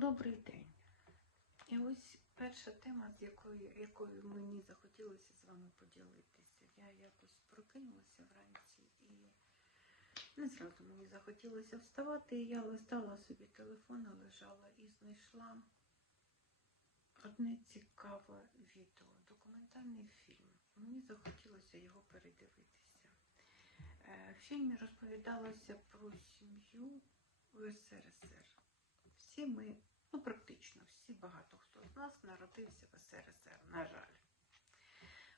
Добрий день. І ось перша тема, з якою, якою мені захотілося з вами поділитися. Я якось прокинулася вранці і не зразу мені захотілося вставати. І я листала собі телефон, лежала і знайшла одне цікаве відео, документальний фільм. Мені захотілося його передивитися. Е, В фільмі розповідалося про сім'ю в СРСР. Всі ми, ну практично всі, багато хто з нас народився в СРСР, на жаль.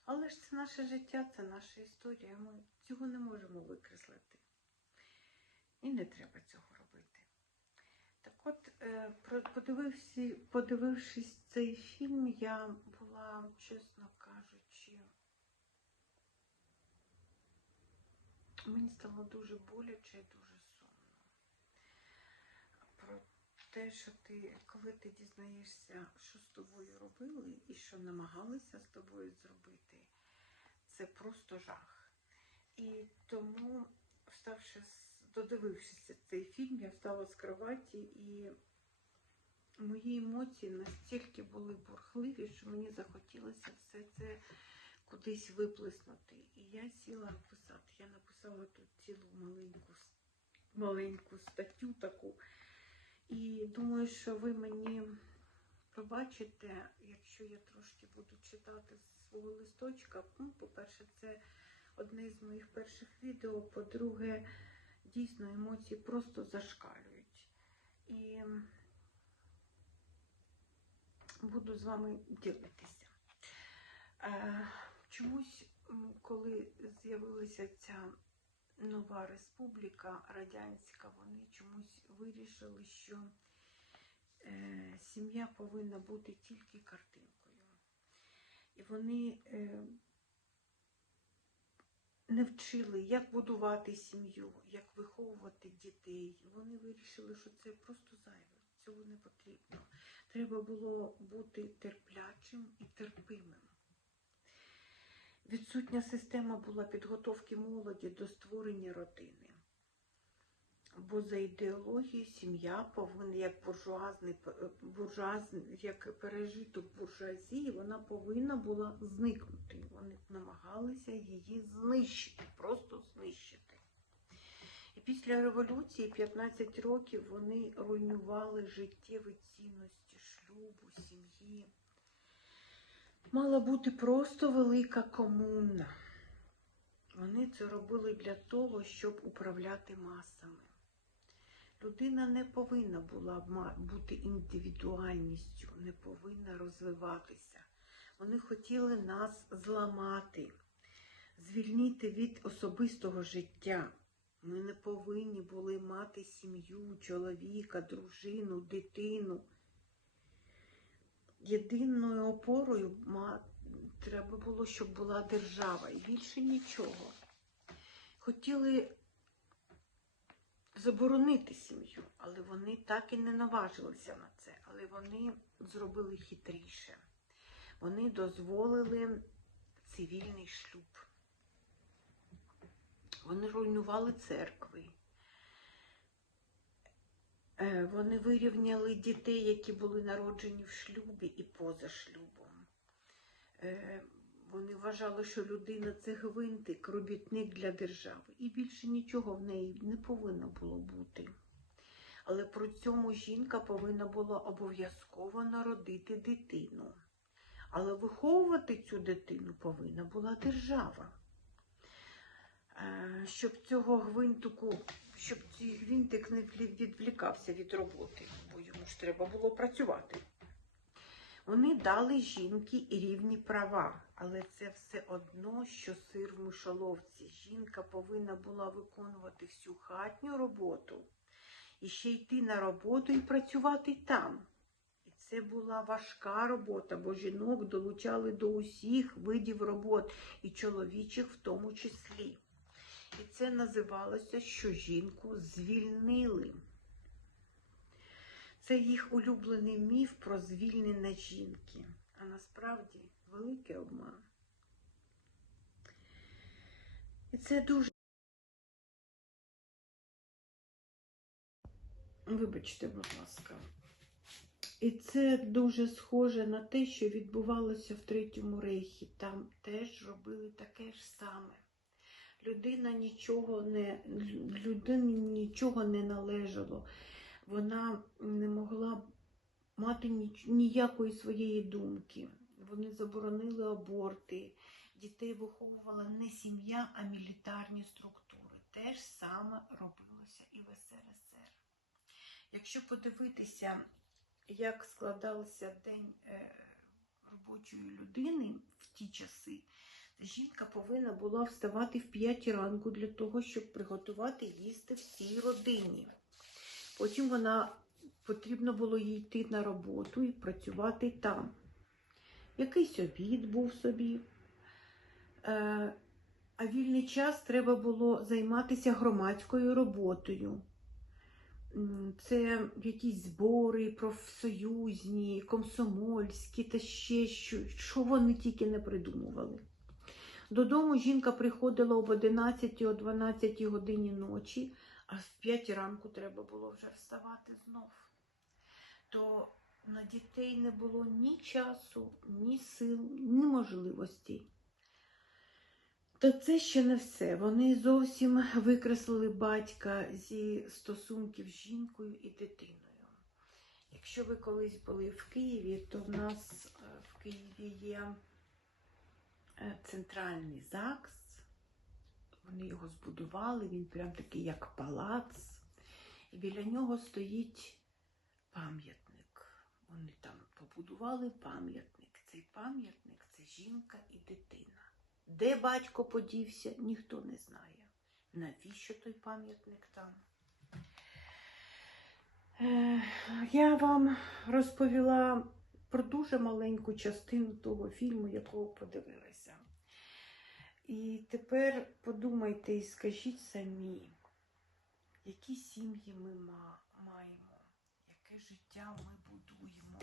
Але ж це наше життя, це наша історія. Ми цього не можемо викреслити. І не треба цього робити. Так от, е, подивившись цей фільм, я була, чесно кажучи, мені стало дуже боляче і дуже сумно. Про те, що ти, коли ти дізнаєшся, що з тобою робили і що намагалися з тобою зробити, це просто жах. І тому, вставши, додивившися цей фільм, я встала з кроваті і мої емоції настільки були бурхливі, що мені захотілося все це кудись виплеснути. І я сіла писати. Я написала тут цілу маленьку, маленьку статтю таку. І думаю, що ви мені пробачите, якщо я трошки буду читати з свого листочка. Ну, по-перше, це одне з моїх перших відео. По-друге, дійсно емоції просто зашкалюють. І буду з вами ділитися. Е, Чомусь, коли з'явилася ця нова республіка радянська, вони чомусь вирішили, що е, сім'я повинна бути тільки картинкою. І вони е, не вчили, як будувати сім'ю, як виховувати дітей. Вони вирішили, що це просто зайве, цього не потрібно. Треба було бути терплячим і терпимим. Відсутня система була підготовки молоді до створення родини. Бо за ідеологією сім'я повинна, як буржуазний, п- буржуазний, як пережиток буржуазії, вона повинна була зникнути. Вони намагалися її знищити, просто знищити. І після революції 15 років вони руйнували життєві цінності шлюбу, сім'ї. Мала бути просто велика комуна. Вони це робили для того, щоб управляти масами. Людина не повинна була бути індивідуальністю, не повинна розвиватися. Вони хотіли нас зламати, звільнити від особистого життя. Ми не повинні були мати сім'ю, чоловіка, дружину, дитину. Єдиною опорою треба було, щоб була держава і більше нічого. Хотіли заборонити сім'ю, але вони так і не наважилися на це. Але вони зробили хитріше. Вони дозволили цивільний шлюб. Вони руйнували церкви. Е, Вони вирівняли дітей, які були народжені в шлюбі і поза шлюбом. Е, Вони вважали, що людина це гвинтик, робітник для держави. І більше нічого в неї не повинно було бути. Але при цьому жінка повинна була обов'язково народити дитину. Але виховувати цю дитину повинна була держава. Е, Щоб цього гвинтику, щоб цей гвинтик не відвлікався від роботи, бо йому ж треба було працювати. Вони дали жінки рівні права, але це все одно, що сир в мишоловці. Жінка повинна була виконувати всю хатню роботу і ще йти на роботу і працювати там. І це була важка робота, бо жінок долучали до усіх видів робот, і чоловічих в тому числі. І це називалося, що жінку звільнили. Це їх улюблений міф про звільнення жінки. А насправді великий обман. І це дуже. Вибачте, будь ласка. І це дуже схоже на те, що відбувалося в Третьому рейхі. Там теж робили таке ж саме. Людина нічого не, людині нічого не належало. Вона не могла мати ніякої своєї думки. Вони заборонили аборти. Дітей виховувала не сім'я, а мілітарні структури. Те ж саме робилося і в СРСР. Якщо подивитися, як складався день е, робочої людини в ті часи, жінка повинна була вставати в 5 ранку для того, щоб приготувати їсти всій родині. Потім вона потрібно було їй йти на роботу і працювати там. Якийсь обід був собі. Е, а вільний час треба було займатися громадською роботою. Це якісь збори профсоюзні, комсомольські та ще що, що вони тільки не придумували. Додому жінка приходила об 11 о 12 годині ночі, а в 5 ранку треба було вже вставати знов. То на дітей не було ні часу, ні сил, ні можливостей. Та це ще не все. Вони зовсім викреслили батька зі стосунків з жінкою і дитиною. Якщо ви колись були в Києві, то в нас е, в Києві є центральний ЗАГС. Вони його збудували, він прям такий, як палац. І біля нього стоїть пам'ятник. Вони там побудували пам'ятник. Цей пам'ятник це жінка і дитина. Де батько подівся, ніхто не знає. Навіщо той пам'ятник там? Е, Я вам розповіла про дуже маленьку частину того фільму, якого подивилася. І тепер подумайте і скажіть самі, які сім'ї ми маємо, яке життя ми будуємо,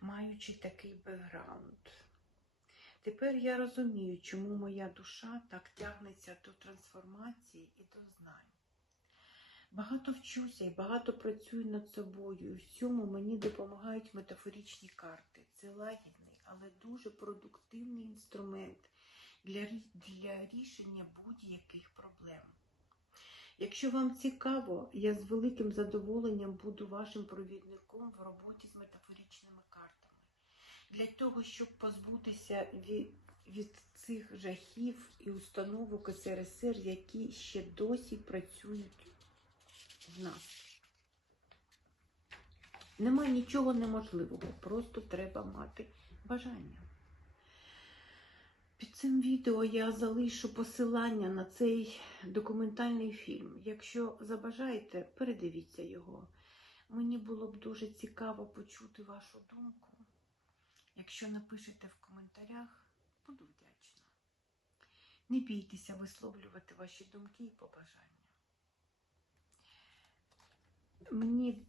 маючи такий бекграунд. Тепер я розумію, чому моя душа так тягнеться до трансформації і до знань. Багато вчуся і багато працюю над собою. І в цьому мені допомагають метафоричні карти. Це лагідний, але дуже продуктивний інструмент для, для рішення будь-яких проблем. Якщо вам цікаво, я з великим задоволенням буду вашим провідником в роботі з метафоричними картами. Для того, щоб позбутися від, від цих жахів і установок СРСР, які ще досі працюють в нас. Нема нічого неможливого, просто треба мати бажання. Під цим відео я залишу посилання на цей документальний фільм. Якщо забажаєте, передивіться його. Мені було б дуже цікаво почути вашу думку. Якщо напишете в коментарях, буду вдячна. Не бійтеся висловлювати ваші думки і побажання. Мені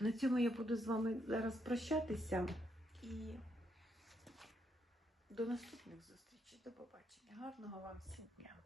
на цьому я буду з вами зараз прощатися і до наступних зустрічей. До побачення. Гарного вам всім дня.